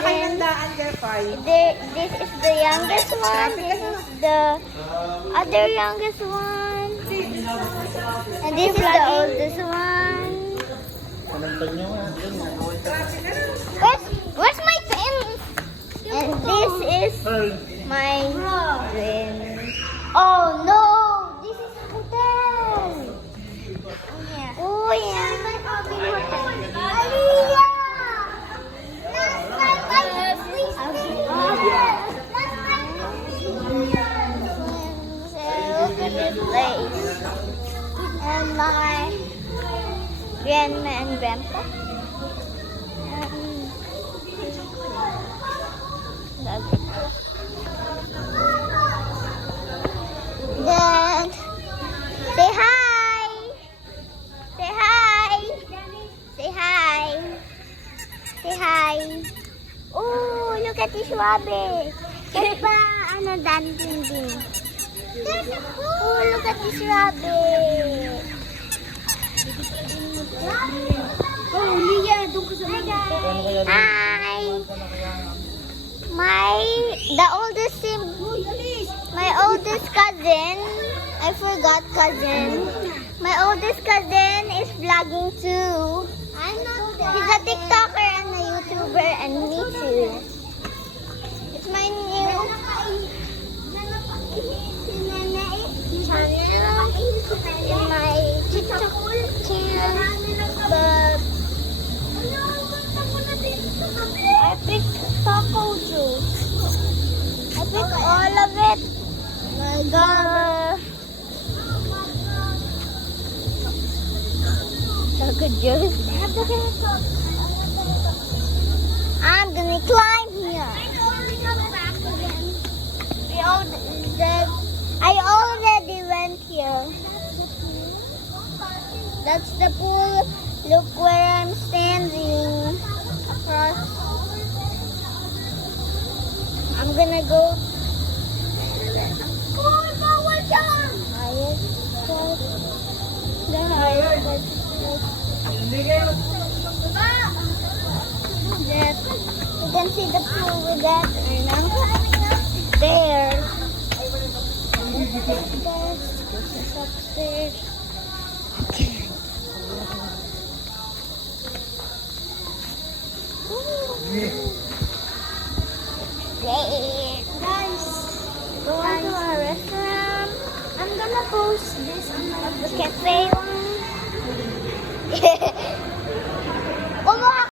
kanilang daan, Jeffy. This is the youngest one. This is the other youngest one. And this is the oldest one. Where's my twin? And this is my twin. Oh no! This is a hotel. Oh yeah. Aliyah! Look at this place. And my grandma and grandpa. Then say hi. Say hi. Say hi. Say hi. Oh, look at this rabbit. There's pa dancing din. Oh, look at this rabbit. Oh, Leah, doon ka sa mga. Hi. My oldest cousin, I forgot cousin. My oldest cousin is vlogging too. He's a TikToker and a YouTuber and me too. It's my new channel in my TikTok channel. But I picked taco juice. I picked all of it. My God. Taco juice. I'm gonna climb here. I already went here. That's the pool. Look where I'm standing. Across. I'm gonna go. The highest. You can see the pool with that. There. This is upstairs. Guys, going to a restaurant. I'm gonna post this on my cafe one.